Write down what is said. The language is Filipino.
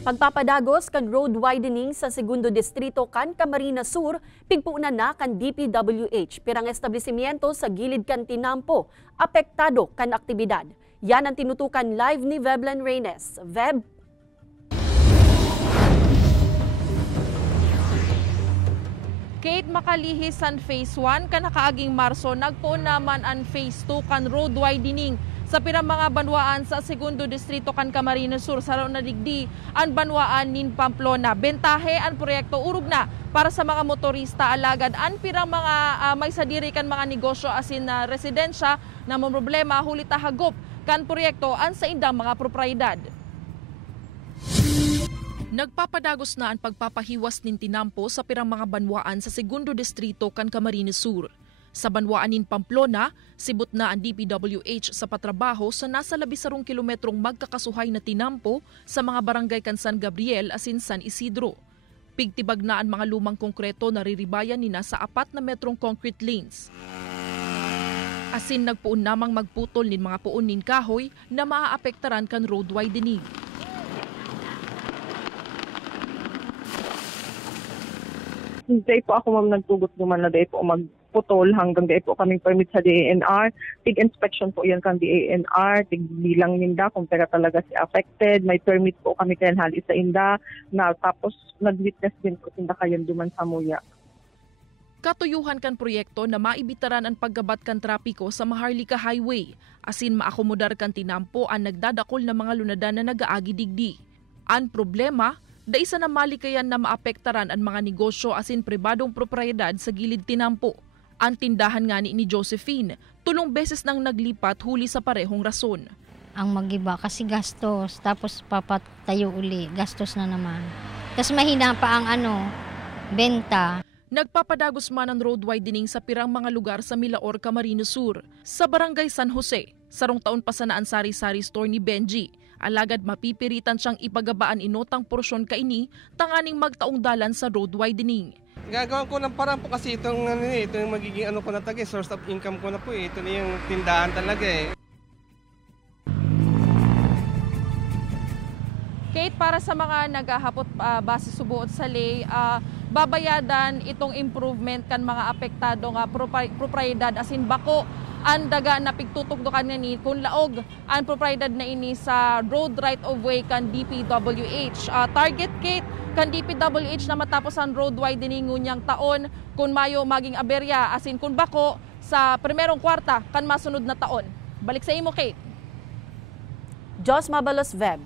Pagpapadagos kan road widening sa Segundo Distrito kan Camarines Sur, pigpuunan na kan DPWH. Pirang establishmento sa gilid kan Tinampo, apektado kan aktibidad. Yan ang tinutukan live ni Veblen Reynes. Veb. Kate makalihis ang Phase 1 kan nakaaging Marso, nagpuon naman ang Phase 2 kan road widening sa pirang mga banwaan sa Segundo Distrito kan Camarines Sur sa nadigdi ang banwaan nin Pamplona. Bentahe ang proyekto urog na para sa mga motorista alagad ang pirang mga may sadiri kan mga negosyo asin na residensya na may problema huli tahagop kan proyekto ang sa indang mga propriedad. Nagpapadagos na ang pagpapahiwas nin Tinampo sa pirang mga banwaan sa Segundo Distrito kan Camarines Sur. Sa banwaan nin Pamplona, sibot na ang DPWH sa patrabaho sa nasa 12 kilometrong magkakasuhay na Tinampo sa mga barangay kan San Gabriel asin San Isidro. Pigtibag na ang mga lumang konkreto na riribayan nina sa 4 na metrong concrete lanes. Asin nagpuon namang magputol nin mga puon nin kahoy na maaapektaran kan road widening. Hindi po ako nagtugot naman na po magputol hanggang dahil po kaming permit sa DANR. Tig-inspection po yan kan DANR, tig-bilang ninda kung pera talaga si affected. May permit po kami kayan hali sa inda na tapos nag-witness din po tinda kayan duman sa muya. Katuyuhan kan proyekto na maibitaran ang paggabat kan trapiko sa Maharlika Highway. Asin maakomodar kan Tinampo ang nagdadakol na mga lunadan na nagaagi digdi. Ang problema, da isa na malikayan na maapektaran ang mga negosyo asin pribadong propriedad sa gilid Tinampo. Ang tindahan nga ni Josephine, 3 beses nang naglipat huli sa parehong rason. Ang magiba kasi gastos, tapos papatayo uli, gastos na naman. Tapos mahina pa ang benta. Nagpapadagos man ang road widening sa pirang mga lugar sa Milaor, Camarines Sur. Sa barangay San Jose, sarong taon pa sa naan sari-sari store ni Benji. Alagad mapipiritan siyang ipagabaan inotang porsyon kaini tanganing magtaong dalan sa road widening. Gagawin ko ng parang po kasi ito yung magiging ko na talaga, source of income ko na po eh. Ito na yung tindahan talaga eh. Kate, para sa mga naghahapot base subuot sa lay, babayadan itong improvement kan mga apektado nga propriedad asin bako ang daga na pigtutugdukan ni kung laog ang propriedad na ini sa road right of way kan DPWH. Target Kate kan DPWH na matapos ang road widening ngunyang taon kung Mayo maging aberya asin kung bako sa primerong kwarta kan masunod na taon. Balik sa imo, Kate. Jos Mabalos, Web.